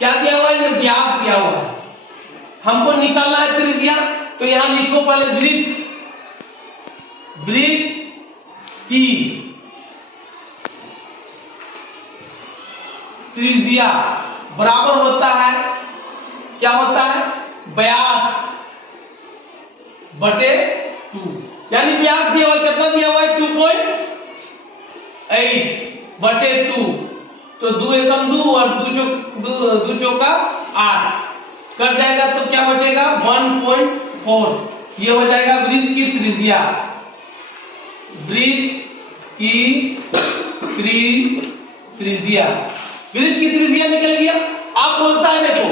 क्या दिया हुआ है, व्यास दिया हुआ है, हमको निकालना है त्रिज्या। तो यहां लिखो पहले वृत्त की त्रिज्या बराबर होता है, क्या होता है, व्यास बटे 2। यानी व्यास दिया हुआ कितना दिया हुआ है, 2.8 बटे 2। तो 2 एकम 2 और 2 चौका 8 कट जाएगा, तो क्या बचेगा 1.4। ये हो जाएगा वृत्त की त्रिज्या। वृत्त की त्रिज्या, वृत्त की त्रिज्या निकल गया। अब बोलता है देखो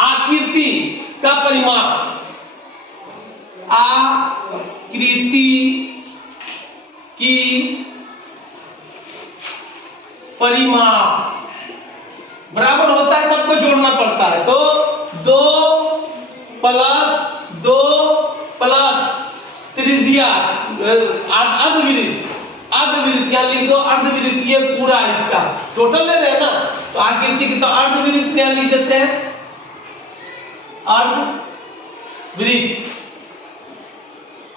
आकृति का परिमाप, आकृति की परिमाप बराबर होता है, सबको जोड़ना पड़ता है। तो 2 + 2 + त्रिज्या अर्धवृत्त यहां लिख दो, अर्धवृत्त ये पूरा इसका टोटल ले रहे हैं ना, तो आकृति की तो अर्धवृत्त क्या लिख देते हैं, अर्धवृत्त।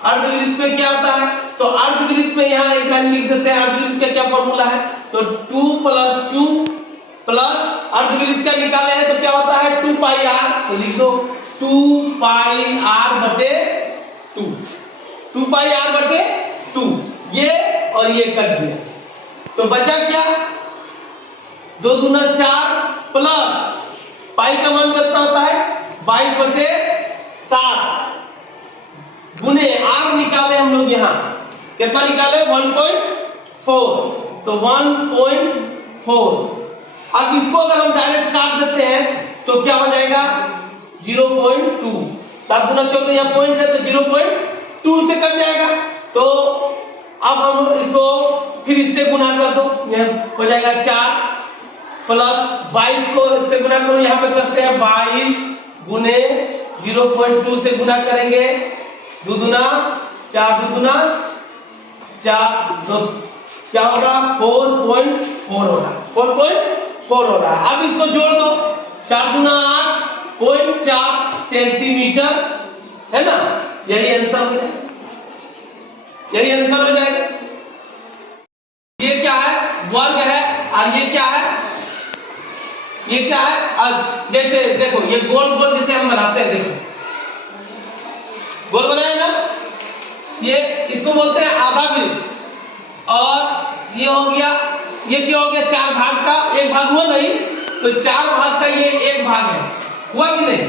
अर्धवृत्त में क्या आता है, तो अर्धवृत्त में यहाँ एक लाइन लिख देते हैं। अर्धवृत्त का क्या फॉर्मूला है, तो 2 + 2 प्लस अर्धवृत्त का निकाले हैं तो क्या होता है 2πr, तो लिख दो 2πr बटे 2, 2πr बटे 2। ये और ये कट गया, तो बचा क्या 2 दूना 4 प्लस पाई का मान कितना होता है 22 बटे 7 गुने r निकाले हम लोग, यहाँ कितना निकाले 1.4, तो 1.4। अब इसको अगर हम डायरेक्ट काट देते हैं तो क्या हो जाएगा 0.2, 7 दूना 14 यहाँ पॉइंट है तो 0.2 से कट जाएगा। तो अब हम इसको फिर इससे गुना कर दो, यह हो जाएगा 4 प्लस 22 को इससे गुना करो, यहाँ पे करते हैं 22 गुने 0.2 से गुना करेंगे, 2 दूना 4, 2 दूना 4, तो क्या होगा 4.4 होगा, 4.4 हो रहा है। अब इसको जोड़ दो, 4 दूना 8.4 सेंटीमीटर है ना, यही आंसर हो जाएगा, यही आंसर हो जाएगा। ये क्या है वर्ग है, और ये क्या है, ये क्या है जैसे देखो ये गोल गोल जैसे हम बनाते हैं, देखो गोल बनाए ना, ये इसको बोलते हैं आधा वृत्त। और ये हो गया, ये क्या हो गया 4 भाग का 1 भाग हुआ नहीं, तो 4 भाग का ये 1 भाग है, हुआ कि नहीं,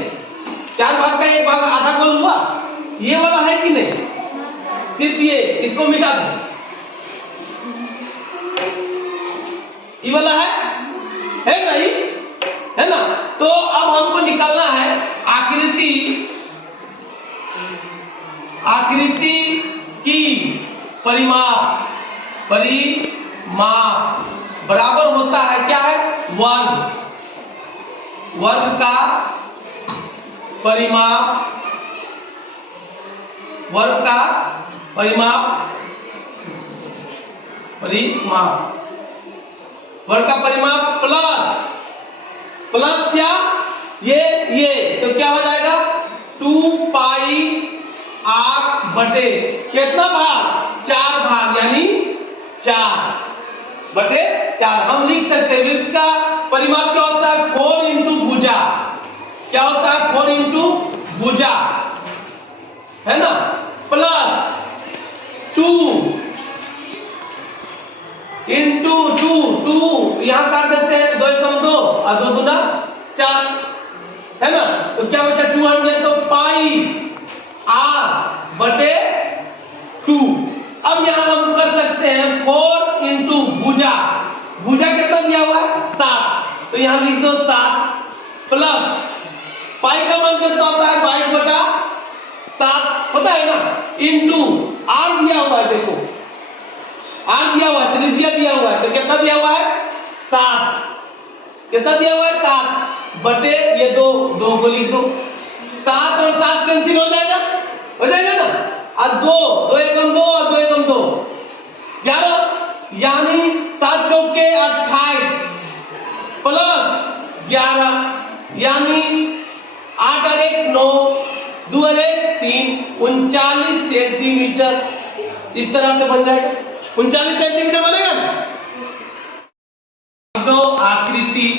4 भाग का 1 भाग आधा गोल हुआ, ये वाला है कि नहीं, सिर्फ ये इसको मिटा दो, ये वाला है नहीं, है ना। तो अब हमको निकालना है आकृति की परिमाप बराबर होता है क्या है वर्ग का परिमाप, वर्ग का परिमाप प्लस क्या ये तो क्या हो जाएगा 2πr बटे कितना भाग 4 भाग, यानी 4 बटे 4। हम लिख सकते हैं वृत्त का परिमाप क्या होता है 4 इंटू भुजा, क्या होता है 4 इंटू भुजा, है ना, प्लस 2 इंटू 2 यहां काट देते हैं, 2 एकम 2 और 2 दूना 4, है ना, तो क्या बचा 2 हट गया, तो पाई r बटे 2। अब यहां हम कर सकते हैं 4 इंटू भुजा, भुजा कितना दिया हुआ है 7, तो यहां लिख दो 7 प्लस पाई का मान कितना होता है 22 बटा 7 होता है ना, इंटू r दिया हुआ है, देखो r दिया हुआ है, त्रिज्या दिया हुआ है, तो कितना दिया हुआ है 7, कितना दिया हुआ है 7 बटे ये 2 को लिख दो, 7 और 7 कैंसिल हो जाएगा ना, और 2 एकम 2 और 2 एकम 2 11, यानी 7 चौके 28 प्लस 11 यानी 8 और 1 9, 2 और 1 3, 39 सेंटीमीटर इस तरह से बन जाएगा। 39 सेंटीमीटर बनेगा ना। तो आकृति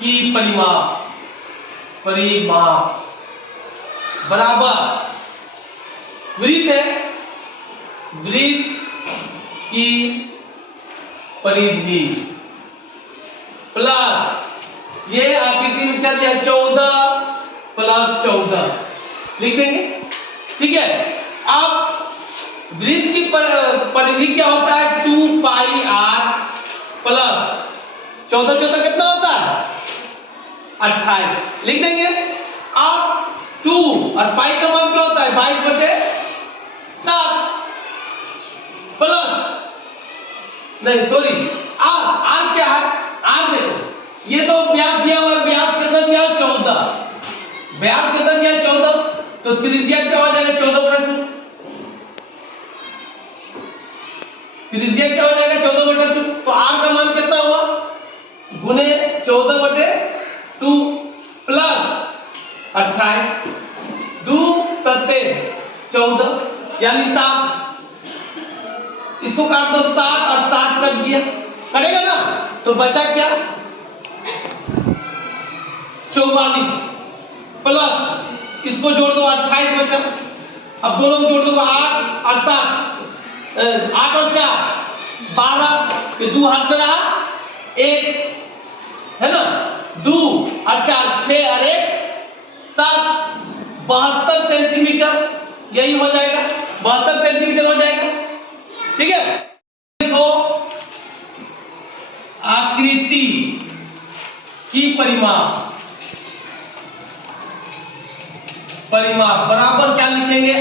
की परिमाप बराबर वृत्त है, वृत्त की परिधि प्लस ये आकृति में क्या दिया 14 प्लस 14 लिख देंगे। ठीक है, अब वृत्त की परिधि क्या होता है 2 पाई r प्लस 14 14 कितना होता है 28 लिख देंगे। अब 2 और पाई का मान क्या होता है 22/7 प्लस नहीं सॉरी आर क्या है आर देखो ये तो व्यास दिया हुआ है, व्यास कितना दिया है 14, व्यास कितना दिया है 14, तो त्रिज्या क्या हो जाएगा 14/2, त्रिज्या क्या हो जाएगा 14/2, तो आर का मान कितना हुआ गुने 14/2 प्लस 28 2 7 14 यानी 7, इसको काट दो 7 और 7 कट दिया कटेगा ना, तो बचा क्या 44 प्लस इसको जोड़ दो 28 बचा। अब दोनों को जोड़ दो 8 और 7 8 और 4 12 ये 2 हाथ में रहा 1 है ना 2 और 4 6 और 1 7 72 सेंटीमीटर यही हो जाएगा 72 सेंटीमीटर हो जाएगा। ठीक है, देखो आकृति की परिमाप बराबर क्या लिखेंगे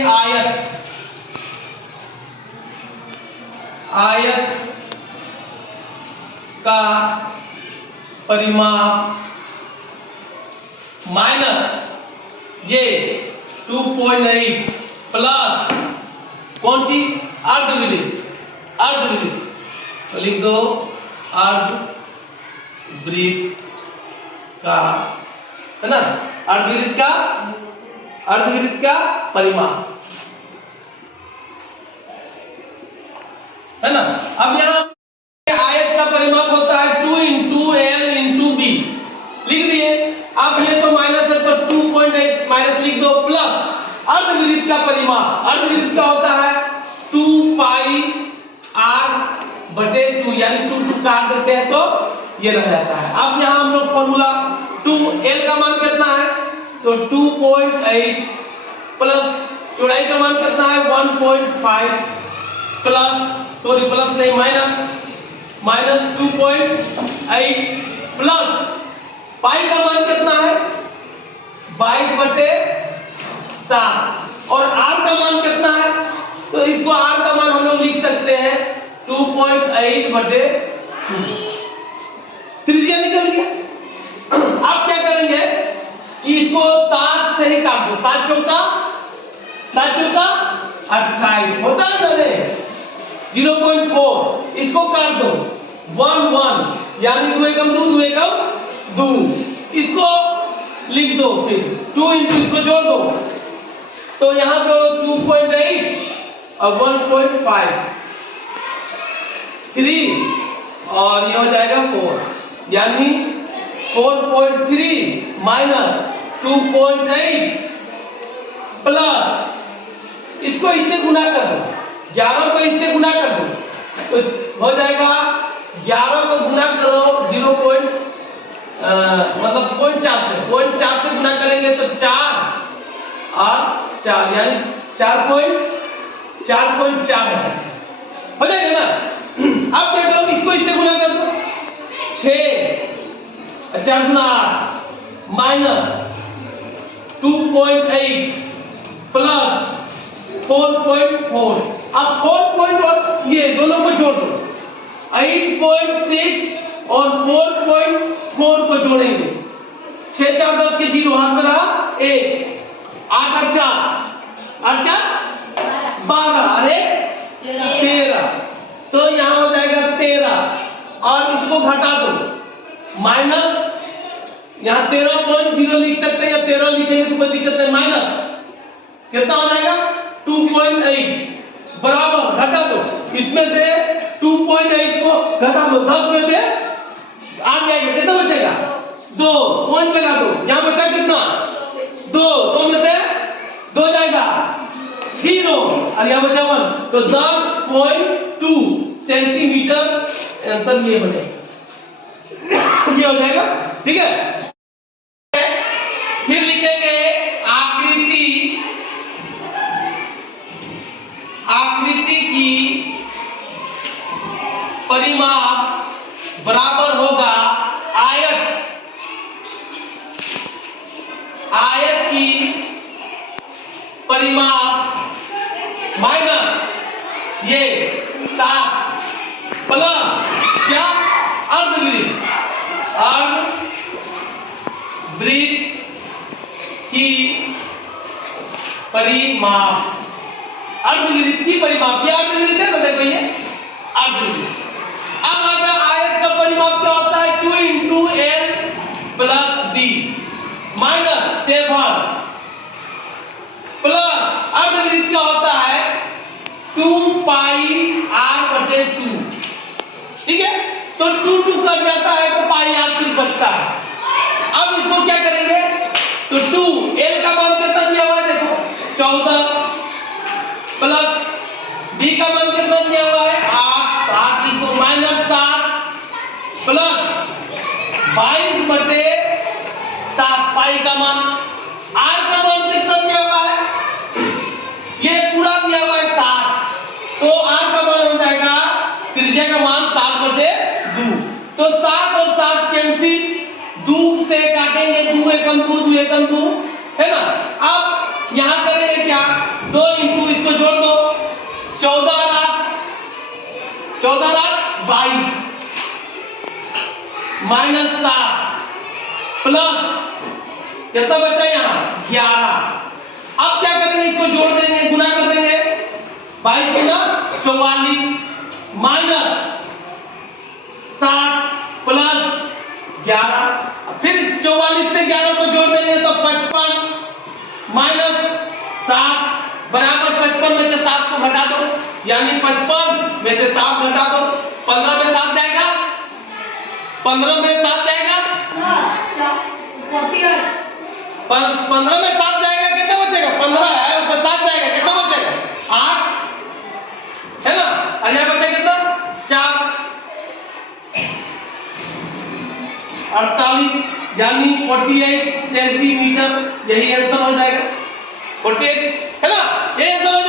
आयत का परिमाप माइनस ये 2.8 प्लस कौन सी अर्धवृत्त तो लिख दो अर्धवृत्त का है ना अर्धवृत्त का परिमाप है ना। अब यहां आयत का परिमाप होता है 2 × L × B लिख दिए। अब ये तो माइनस है तो 2.8 माइनस लिख दो प्लस अर्धवृत्त का परिमाप, अर्धवृत्त का होता है 2 पाई r/2 यानी 2 काट देते हैं तो ये रह जाता है। अब यहां हम लोग फॉर्मूला 2L का मान कितना है तो 2.8 प्लस चौड़ाई का मान कितना है 1.5 प्लस सॉरी प्लस नहीं माइनस 2.8 प्लस पाई का मान कितना है 22/7 और r का मान कितना है तो इसको r का मान हम लोग लिख सकते हैं 2.8/2 त्रिज्या निकल गया। अब क्या करेंगे कि इसको 7 से ही काट दो 7 चौका 28 होता है ना रे 0.4 इसको काट दो 1 1 यानी 2 एकम 2 एकम 2 इसको लिख दो फिर 2 × इसको जोड़ दो तो यहां तो 2.8 और 1.5 3 और ये हो जाएगा 4 यानी 4.3 माइनस 2.8 प्लस इसको इससे गुना कर दो 11 को इससे गुना कर दो तो हो जाएगा 11 को गुना करो 0. मतलब 0.4 से गुना करेंगे तो 4 और 4 यानी 4.4 हो जाएगा ना। अब क्या करो इसको इससे गुना कर दो 6 4 × 8 माइनस 2.8 प्लस 4.4 अब 4.1 ये दोनों को जोड़ दो 8.6 और 4.4 को जोड़ेंगे 6 4 10 के 0 हाथ में रहा 1 8 और 4 12 अरे 13 तो यहां हो जाएगा 13 और इसको घटा दो, माइनस यहाँ 13.0 लिख सकते हैं या 13 लिखेंगे तो कोई दिक्कत नहीं, माइनस कितना हो जाएगा 2.8 बराबर घटा दो, इसमें से 2.8 को घटा दो, 10 में से 8 जाएगा, कितना बचेगा 2, पॉइंट लगा दो, यहाँ बचा कितना 2 में से 2 जाएगा 0 और यहाँ बचा 1, तो 10.2 सेंटीमीटर आंसर ये हो जाएगा, ये हो जाएगा, ठीक है। फिर लिखेंगे आकृति की परिमाप बराबर होगा आयत की परिमाप माइनस ये 7 प्लस क्या अर्धवृत्त की परिमाप, अर्धवृत्त की परिमाप, ये अर्धवृत्त है, बताइए भैया अर्धवृत्त। अब आगे आयत का परिमाप क्या होता है 2 into L plus B minus 7 plus अर्धवृत्त क्या होता है 2 पाई r/2, ठीक है, तो 2 कट जाता है तो पाई r सिर्फ बचता है। अब इसको क्या करेंगे तो 2 L का मान कितना दिया हुआ है देखो 14 प्लस B का मान कितना दिया हुआ है 8 लिखो माइनस 7 प्लस 22/7 पाई का मान, R का मान कितना दिया हुआ है ये पूरा दिया हुआ है 7, तो R का मान हो जाएगा त्रिज्या का मान 7/2, तो 7 और 7 कैंसिल, 2 से काटेंगे 2 एकम 2 2 एकम 2 है ना। अब यहां करेंगे क्या 2 इंटू इसको जोड़ दो 14 22 माइनस 7 प्लस कितना बचा यहाँ 11। अब क्या करेंगे इसको जोड़ देंगे, गुना कर देंगे 22 गुना 44 माइनस 7 प्लस 11, फिर 44 से 11 को जोड़ देंगे तो 55 माइनस 7 बराबर 55 में से 7 को घटा दो, यानी 55 में से 7 घटा दो, 15 में 7 जाएगा, 15 में 7 जाएगा 15 में 7 जाएगा, कितना बचेगा 15 है ऊपर 7 जाएगा, कितना बचेगा 8 है ना, और यहाँ बचा कितना 4 48 यानी 48 सेंटीमीटर, यही आंसर हो जाएगा 48 है ना, ये आंसर हो